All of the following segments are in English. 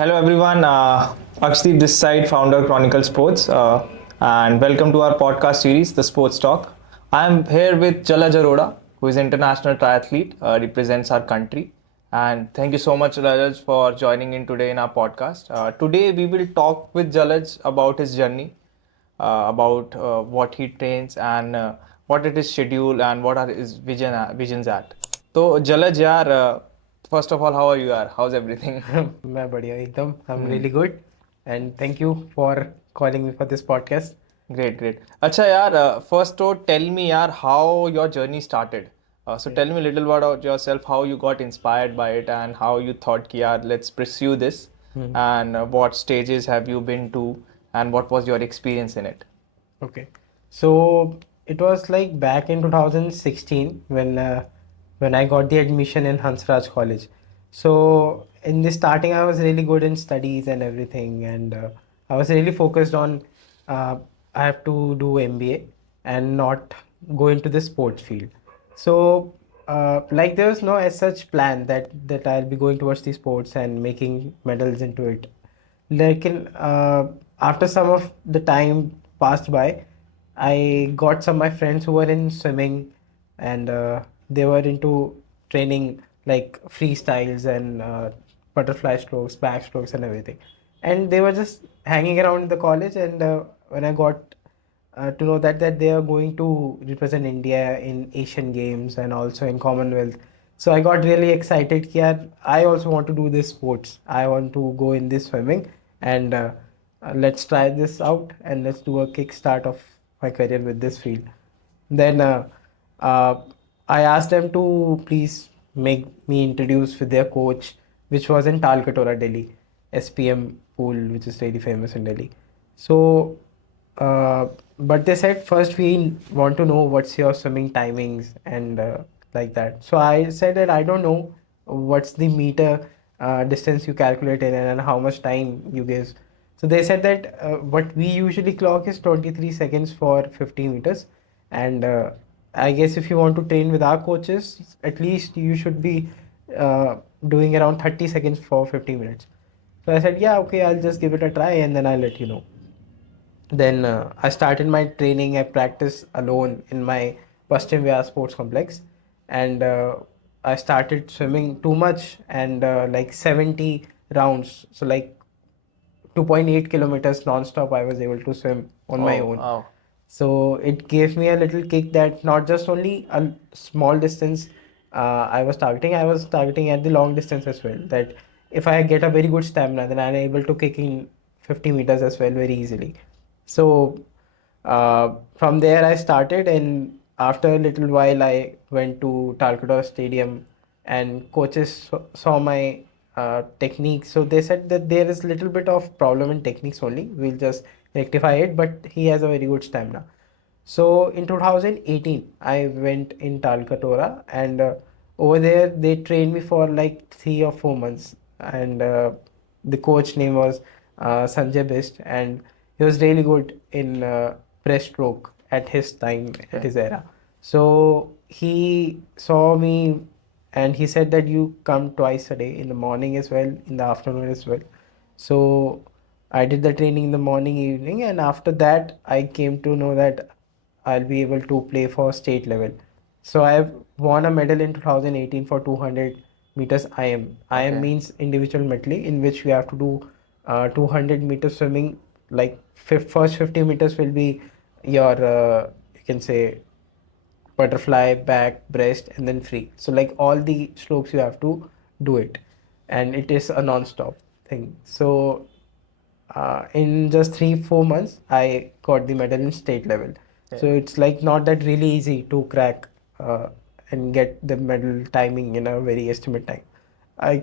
Hello everyone, Akshdeep this side, founder Chronicle Sports, and welcome to our podcast series, The Sports Talk. I am here with Jalaj Arora, who is international triathlete, represents our country. And thank you so much, Jalaj, for joining in today in our podcast. Today we will talk with Jalaj about his journey, about what he trains and what it is schedule and what are his visions at. So Jalaj, yaar, first of all, how are you? Yaar? How's everything? मैं बढ़िया एकदम I'm really good and thank you for calling me for this podcast. Great, great. Acha yaar, first to tell me yaar how your journey started. So Okay. tell me a little bit about yourself, how you got inspired by it and how you thought ki yaar, let's pursue this Hmm. and what stages have you been to and what was your experience in it? Okay. So it was like back in 2016 when I got the admission in Hansraj College. So in the starting, I was really good in studies and everything, and I was really focused on uh, I have to do MBA and not go into the sports field. So like there was no as such plan that I'll be going towards the sports and making medals into it. Lekin after some of the time passed by, I got some of my friends who were in swimming and they were into training like freestyles and butterfly strokes, backstrokes, and everything. And they were just hanging around the college. And when I got to know that they are going to represent India in Asian Games and also in Commonwealth. So I got really excited. Here, I also want to do this sports. I want to go in this swimming, and let's try this out and let's do a kickstart of my career with this field. Then uh, I asked them to please make me introduce with their coach, which was in Talkatora, Delhi, SPM pool, which is really famous in Delhi. So but they said first we want to know what's your swimming timings and like that. So I said that I don't know what's the meter distance you calculate in and how much time you give. So they said that what we usually clock is 23 seconds for 50 meters. And I guess if you want to train with our coaches, at least you should be uh, doing around 30 seconds for 50 minutes. So I said, yeah, okay, I'll just give it a try and then I'll let you know. Then I started my training. I practiced alone in my Paschim Vyas Sports Complex, and I started swimming too much and like 70 rounds. So like 2.8 kilometers non-stop I was able to swim on my Oh, own. wow. So it gave me a little kick that not just only a small distance I was targeting at the long distance as well. That if I get a very good stamina, then I'm able to kick in 50 meters as well very easily. So from there I started, and after a little while I went to Talcador Stadium, and coaches saw my technique. So they said that there is little bit of problem in techniques only. We'll just rectify it, but he has a very good stamina. So in 2018, I went in Talcatora, and over there they trained me for like 3 or 4 months. And the coach name was Sanjay Best, and he was really good in breaststroke at his time, at Okay. his era. So he saw me and he said that you come twice a day, in the morning as well, in the afternoon as well. So I did the training in the morning, evening, and after that I came to know that I'll be able to play for state level. So I've won a medal in 2018 for 200 meters IM. IM Okay. means individual medley, in which we have to do 200 meters swimming. Like first 50 meters will be your you can say butterfly, back, breast, and then free. So like all the strokes you have to do it, and it is a non-stop thing. So in just 3 4 months, I got the medal in state level. Okay. So it's like not that really easy to crack and get the medal timing in a very estimate time. I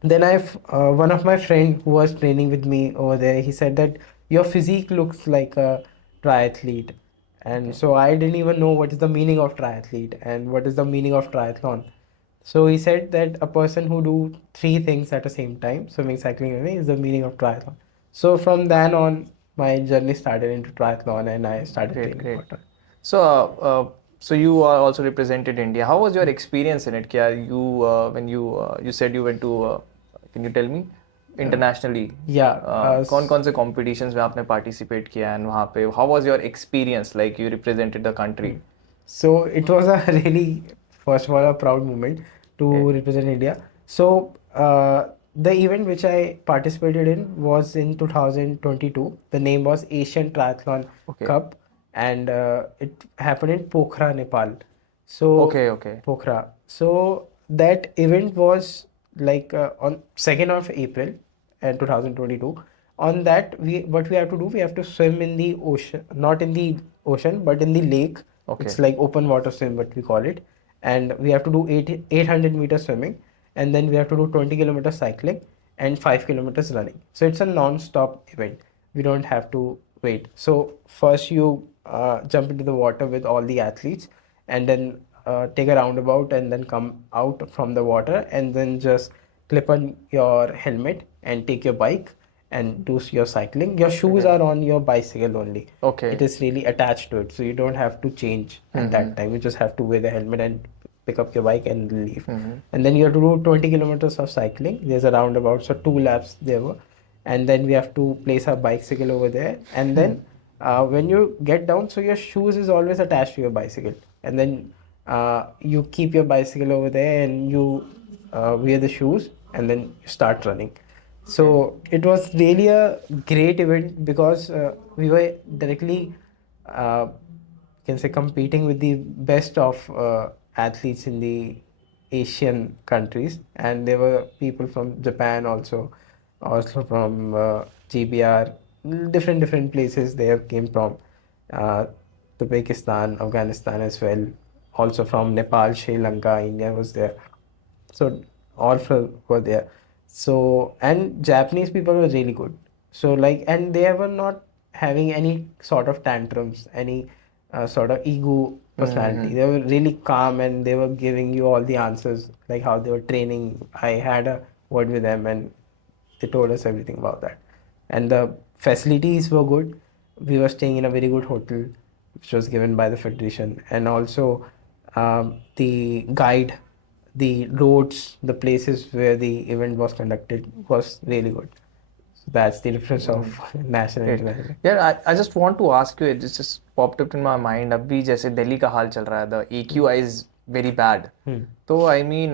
then I've one of my friend who was training with me over there. He said that your physique looks like a triathlete, and Okay. so I didn't even know what is the meaning of triathlete and what is the meaning of triathlon. So he said that a person who do three things at the same time, swimming, cycling, and running, is the meaning of triathlon. So from then on, my journey started into triathlon, and I started Great, training great. for it. So, so you are also represented India. How was your experience in it? Kya you when you you said you went to? Can you tell me? Internationally Yeah. कौन कौन से competitions में आपने participate किया and वहाँ पे how was your experience like you represented the country? So it was a really, first of all, a proud moment to Okay. represent India. So the event which I participated in was in 2022. The name was Asian Triathlon Okay. Cup, and it happened in Pokhara, Nepal. So Okay. Pokhara. So that event was like on 2nd of April, 2022. On that, what we have to do, we have to swim in the ocean, not in the ocean, but in the lake. Okay. It's like open water swim, what we call it. And we have to do 800 meters swimming, and then we have to do 20 kilometers cycling and 5 kilometers running. So it's a non-stop event. We don't have to wait. So first you jump into the water with all the athletes, and then take a roundabout and then come out from the water, and then just clip on your helmet and take your bike and do your cycling. Your shoes Okay. are on your bicycle only. Okay. It is really attached to it, so you don't have to change at that time. You just have to wear the helmet and pick up your bike and leave. And then you have to do 20 kilometers of cycling. There's a roundabout, so 2 laps there were. And then we have to place our bicycle over there. And then when you get down, so your shoes is always attached to your bicycle. And then you keep your bicycle over there and you wear the shoes and then you start running. So it was really a great event because we were directly, can say, competing with the best of athletes in the Asian countries, and there were people from Japan also from GBR, different places they have came from, uh, Pakistan, Afghanistan as well, also from Nepal, Sri Lanka, India was there. So all were there. So and Japanese people were really good. So like, and they were not having any sort of tantrums, any sort of ego personality. They were really calm and they were giving you all the answers, like how they were training. I had a word with them and they told us everything about that. And the facilities were good. We were staying in a very good hotel, which was given by the federation, and also the guide, the roads, the places where the event was conducted was really good. So that's the difference of national and Great. international. Yeah, I just want to ask you, it just popped up in my mind. अभी जैसे दिल्ली का हाल चल रहा है, the AQI is very bad. तो I mean,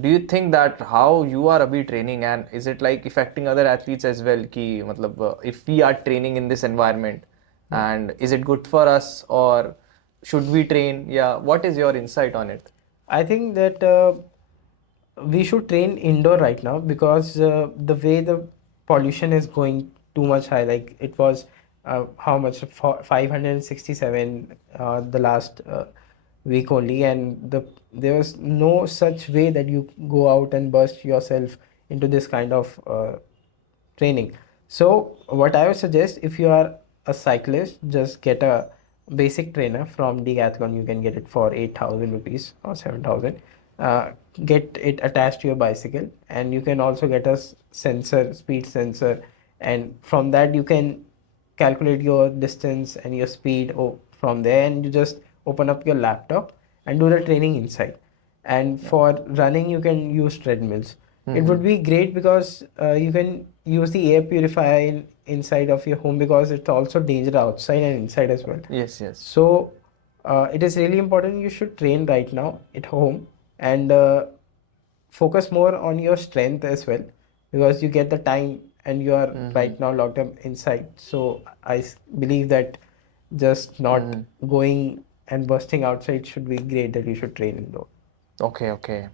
do you think that how you are अभी training and is it like affecting other athletes as well? कि मतलब if we are training in this environment and is it good for us or should we train? Yeah, what is your insight on it? I think that we should train indoor right now because the way the pollution is going too much high, like it was how much 567 the last week only, and there was no such way that you go out and burst yourself into this kind of training. So what I would suggest, if you are a cyclist, just get a basic trainer from Decathlon. You can get it for 8,000 rupees or 7,000. Get it attached to your bicycle, and you can also get a sensor, speed sensor, and from that you can calculate your distance and your speed from there, and you just open up your laptop and do the training inside. And for running you can use treadmills. It would be great because you can use the air purifier inside of your home, because it's also danger outside and inside as well. Yes. So it is really important. You should train right now at home and focus more on your strength as well, because you get the time and you are right now locked up inside. So I believe that just not going and bursting outside should be great, that you should train indoor. Okay.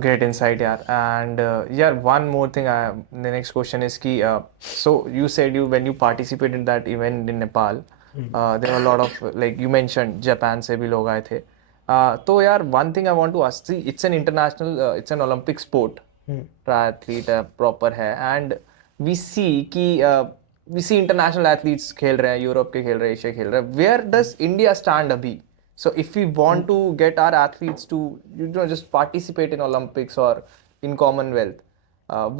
Great insight, yeah. And one more thing. The next question is ki, so you said when you participated in that event in Nepal, there were a lot of like you mentioned Japan से भी लोग आए थे. तो यार one thing I want to ask, see, it's an international, it's an Olympic sport, triathlete proper है, and we see कि we see international athletes खेल रहे हैं, यूरोप के खेल रहे हैं, एशिया खेल रहे हैं. Where does India stand अभी? So if we want to get our athletes to just participate in Olympics or in Commonwealth,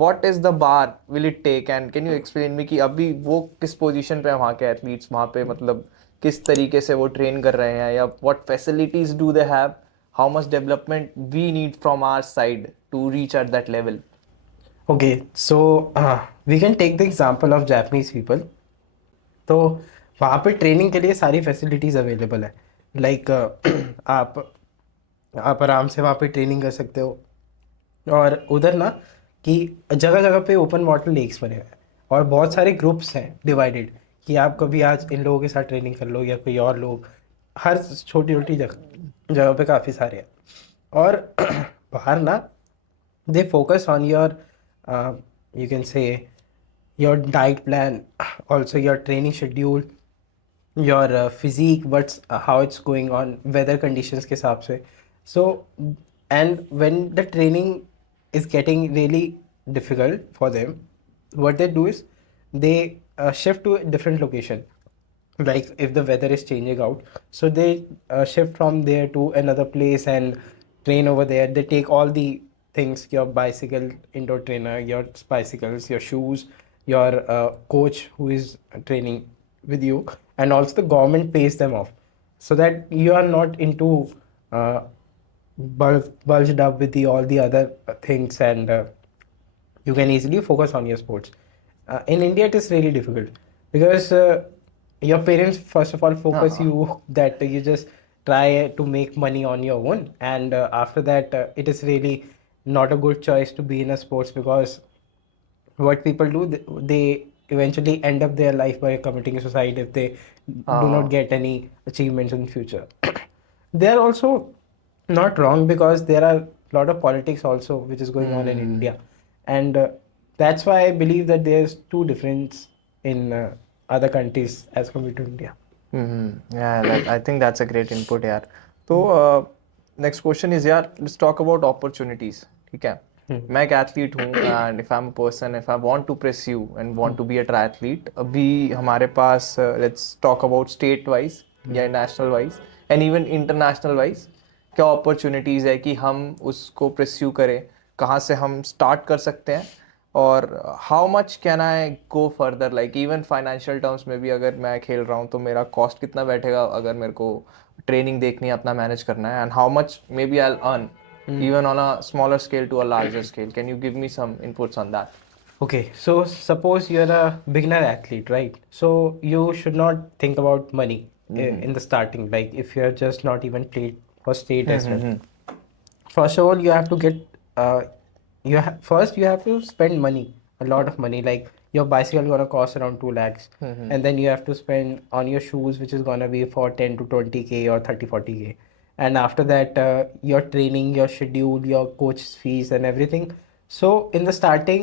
what is the bar will it take, and can you explain me कि अभी वो किस position पे हैं वहाँ के athletes, वहाँ पे मतलब किस तरीके से वो train कर रहे हैं, या what facilities do they have, how much development we need from our side to reach at that level? Okay, so we can take the example of Japanese people. तो वहाँ पे ट्रेनिंग के लिए सारी फैसिलिटीज़ अवेलेबल है like आप आप आराम से वहाँ पे ट्रेनिंग कर सकते हो और उधर ना कि जगह जगह पे ओपन वाटर लेक्स बने हुए हैं और बहुत सारे ग्रुप्स हैं डिवाइडेड कि आप कभी आज इन लोगों के साथ ट्रेनिंग कर लो या कोई और लोग हर छोटी छोटी जगह जगह पे काफ़ी सारे हैं और बाहर ना they focus on your you can say your diet plan, also your training schedule, your physique, what's how it's going on, weather conditions के हिसाब से. So and when the training is getting really difficult for them, what they do is they shift to a different location, like if the weather is changing out, so they shift from there to another place and train over there. They take all the things, your bicycle, indoor trainer, your bicycles, your shoes, your coach who is training with you, and also the government pays them off so that you are not into uh, bulged up with the all the other things, and you can easily focus on your sports. In India, it is really difficult because your parents, first of all, focus Uh-huh. you that you just try to make money on your own, and after that, it is really not a good choice to be in a sports because what people do, they eventually end up their life by committing suicide if they do not Uh, get any achievements in future. They are also not wrong because there are a lot of politics also which is going on in hmm. India, and that's why I believe that there's two difference in other countries as compared to India. Yeah, that I think that's a great input यार. तो next question is यार, let's talk about opportunities. ठीक है. Hmm. मैं एक athlete हूँ and if I'm a person, if I want to pursue and want to be a triathlete, अभी हमारे पास let's talk about state wise या national wise and even international wise क्या opportunities है कि हम उसको pursue करें, कहाँ से हम start कर सकते हैं और how much can I go further, like even financial terms में भी अगर मैं खेल रहा हूँ तो मेरा कॉस्ट कितना बैठेगा अगर मेरे को ट्रेनिंग देखनी है, अपना मैनेज करना है, and how much maybe I earn even on a smaller scale to a larger scale. Can you give me some inputs on that? Okay, so suppose you're a beginner athlete, right? So you should not think about money in the starting, like if you're just not even played for state as well. First of all, you have to get first you have to spend money, a lot of money. Like your bicycle gonna cost around 2 lakhs, and then you have to spend on your shoes, which is gonna be for 10 to 20k or 30 40k. And after that, your training, your schedule, your coach's fees, and everything. So in the starting,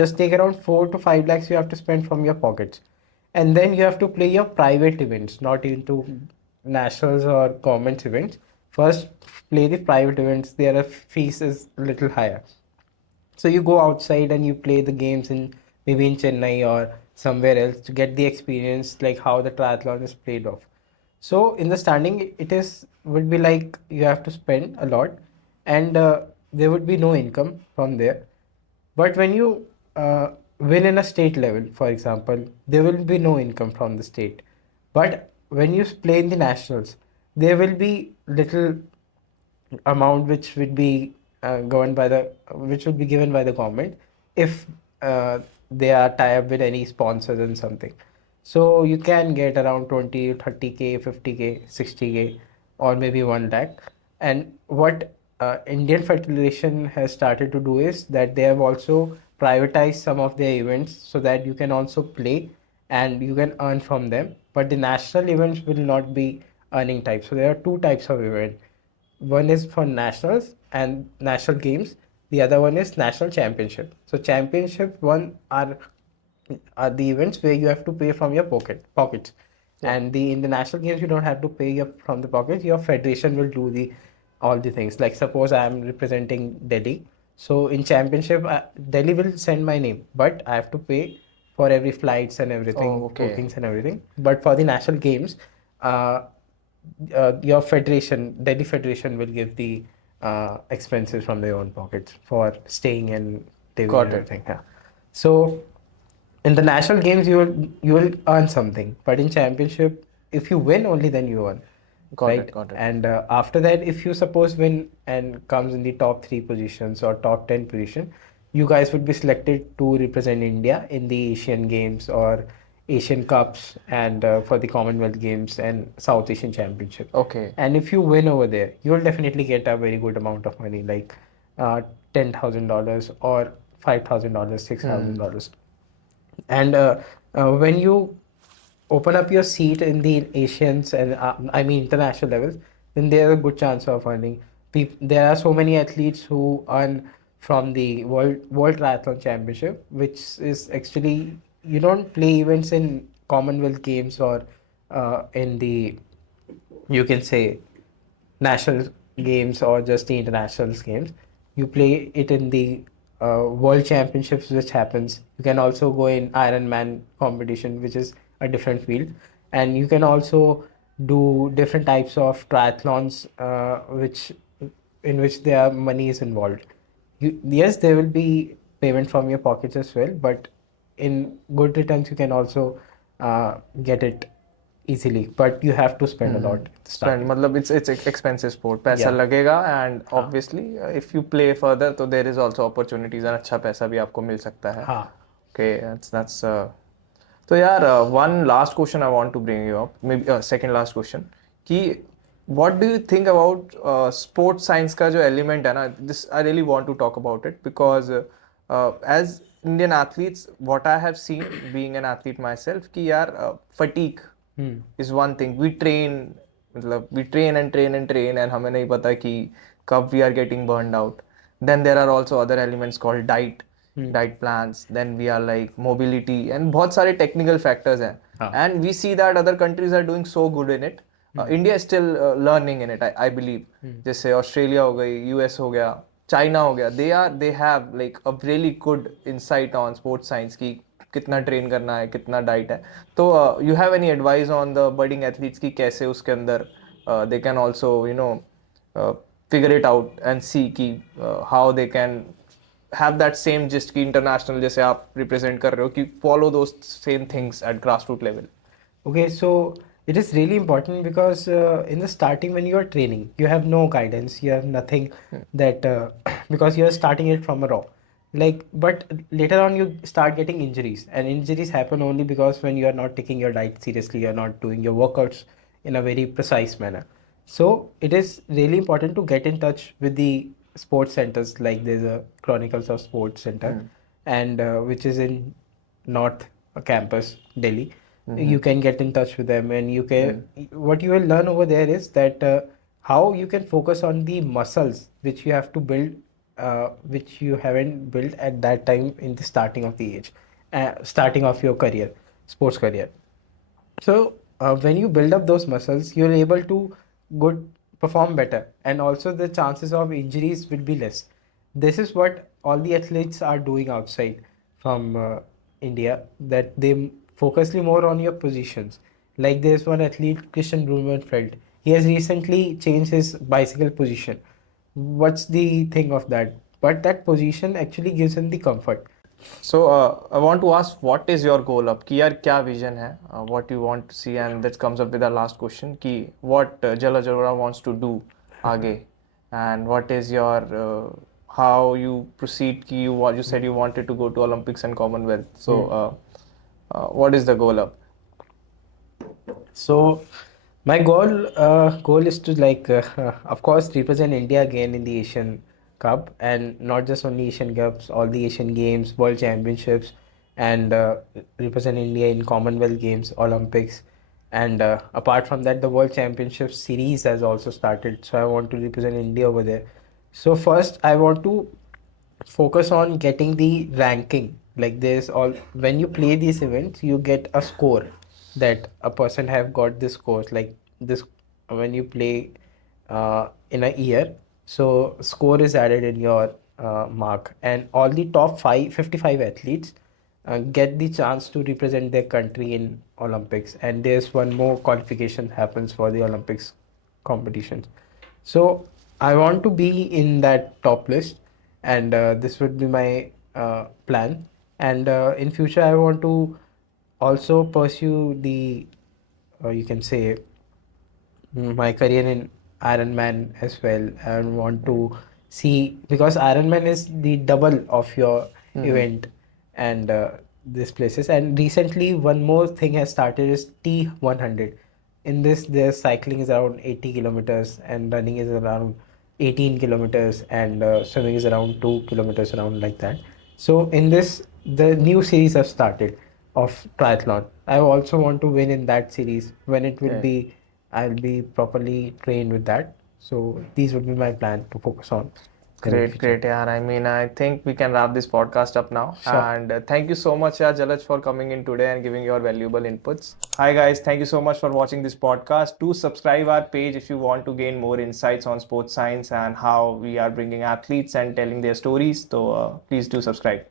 just take around 4 to 5 lakhs you have to spend from your pockets, and then you have to play your private events, not into nationals or government events. First, play the private events. Their fees is a little higher. So you go outside and you play the games in maybe in Chennai or somewhere else to get the experience, like how the triathlon is played off. So in the starting, it is would be like you have to spend a lot, and there would be no income from there. But when you win in a state level, for example, there will be no income from the state. But when you play in the nationals, there will be little amount which would be governed by the which would be given by the government if they are tie up with any sponsors and something. So you can get around 20, 30k, 50k, 60k, or maybe 1 lakh. And what Indian Federation has started to do is that they have also privatized some of their events so that you can also play and you can earn from them. But the national events will not be earning type. So there are two types of event. One is for nationals and national games. The other one is national championship. So championship one are the events where you have to pay from your pockets, Yeah. and the in the national games you don't have to pay from the pockets. Your federation will do the all the things. Like suppose I am representing Delhi, so in championship Delhi will send my name, but I have to pay for every flights and everything, Oh, okay. bookings and everything. But for the national games, uh, your federation, Delhi Federation, will give the expenses from their own pockets for staying and living and Got it. everything. Yeah. So in the national games, you will earn something, but in championship, if you win, only then you earn, Got it. right? Got it. And after that, if you suppose win and comes in the top 3 positions or top 10 position, you guys would be selected to represent India in the Asian Games or Asian Cups and for the Commonwealth Games and South Asian Championship. Okay. And if you win over there, you'll definitely get a very good amount of money, like $10,000 or $5,000, $6,000. And when you open up your seat in the Asians and I mean international levels, then there's a good chance of earning. There are so many athletes who earn from the World Triathlon Championship, which is actually you don't play events in Commonwealth Games or in the, you can say, national games or just the international games. You play it in the world championships, which happens. You can also go in Ironman competition, which is a different field, and you can also do different types of triathlons, which in which there money is involved. Yes, there will be payment from your pockets as well, but in good returns, you can also get it easily. But you have to spend a lot at the Spend, starting. मतलब it's expensive sport. पैसा Yeah. लगेगा and हाँ obviously if you play further तो there is also opportunities and अच्छा पैसा भी आपको मिल सकता है. हाँ Okay, that's so यार one last question I want to bring you up, maybe second last question कि what do you think about sports science का जो element है ना, this I really want to talk about it because as Indian athletes what I have seen being an athlete myself कि यार fatigue is one thing. We train, मतलब we train and train and train and हमें नहीं पता कि कब we are getting burned out. Then there are also other elements called diet plans. Then we are like mobility and बहुत सारे technical factors हैं. हाँ And we see that other countries are doing so good in it. India is still learning in it, I believe. जैसे Australia हो गई, US हो गया, China हो गया, they have like a really good insight on sports science की कितना train करना है, कितना डाइट है. तो you have any advice on the budding athletes की कैसे उसके अंदर they can also figure it out and see कि how they can have that same gist की इंटरनेशनल जैसे आप रिप्रेजेंट कर रहे हो कि follow those same things at grass root level. Okay, so it is really important because in the starting, when you are training, you have no guidance, you have nothing that because you are starting it from a raw. Like, but later on, you start getting injuries, and injuries happen only because when you are not taking your diet seriously, you are not doing your workouts in a very precise manner. So, it is really important to get in touch with the sports centers, like there's a Chronicles of Sports Center, and which is in North Campus, Delhi. You can get in touch with them, and you can what you will learn over there is that how you can focus on the muscles which you have to build, which you haven't built at that time in the starting of the age, starting of your career, sports career. So when you build up those muscles, you're able to good perform better, and also the chances of injuries will be less. This is what all the athletes are doing outside from India. That they focusly more on your positions. Like there's one athlete, Christian Blumenfeld. He has recently changed his bicycle position. What's the thing of that? But that position actually gives him the comfort. So I want to ask what is your goal अब कि यार क्या vision है, what you want to see, and that comes up with our last question कि what Jalaj Arora wants to do आगे, and what is your how you proceed कि you said you wanted to go to Olympics and Commonwealth, so what is the goal up? So my goal is to like of course represent India again in the Asian Cup, and not just only Asian Cups, all the Asian Games, World Championships, and represent India in Commonwealth Games, Olympics, and apart from that, the World Championship series has also started. So I want to represent India over there. So first, I want to focus on getting the ranking. Like there's all when you play these events, you get a score that a person have got this scores like this when you play in a year. So score is added in your mark, and all the top 55 athletes get the chance to represent their country in Olympics. And there's one more qualification happens for the Olympics competitions. So I want to be in that top list, and this would be my plan. And in future, I want to also pursue the, you can say, my career in Ironman as well. I want to see, because Ironman is the double of your Mm-hmm. event, and this places. And recently, one more thing has started is T100. In this, their cycling is around 80 kilometers, and running is around 18 kilometers, and swimming is around 2 kilometers, around like that. So in this, the new series have started of triathlon. I also want to win in that series. When it will Okay. be, I'll be properly trained with that. So these would be my plan to focus on in Great, future. great, yeah. I mean, I think we can wrap this podcast up now. Sure. And thank you so much, yeah, Jalaj, for coming in today and giving your valuable inputs. Hi, guys. Thank you so much for watching this podcast. Do subscribe our page if you want to gain more insights on sports science and how we are bringing athletes and telling their stories. So please do subscribe.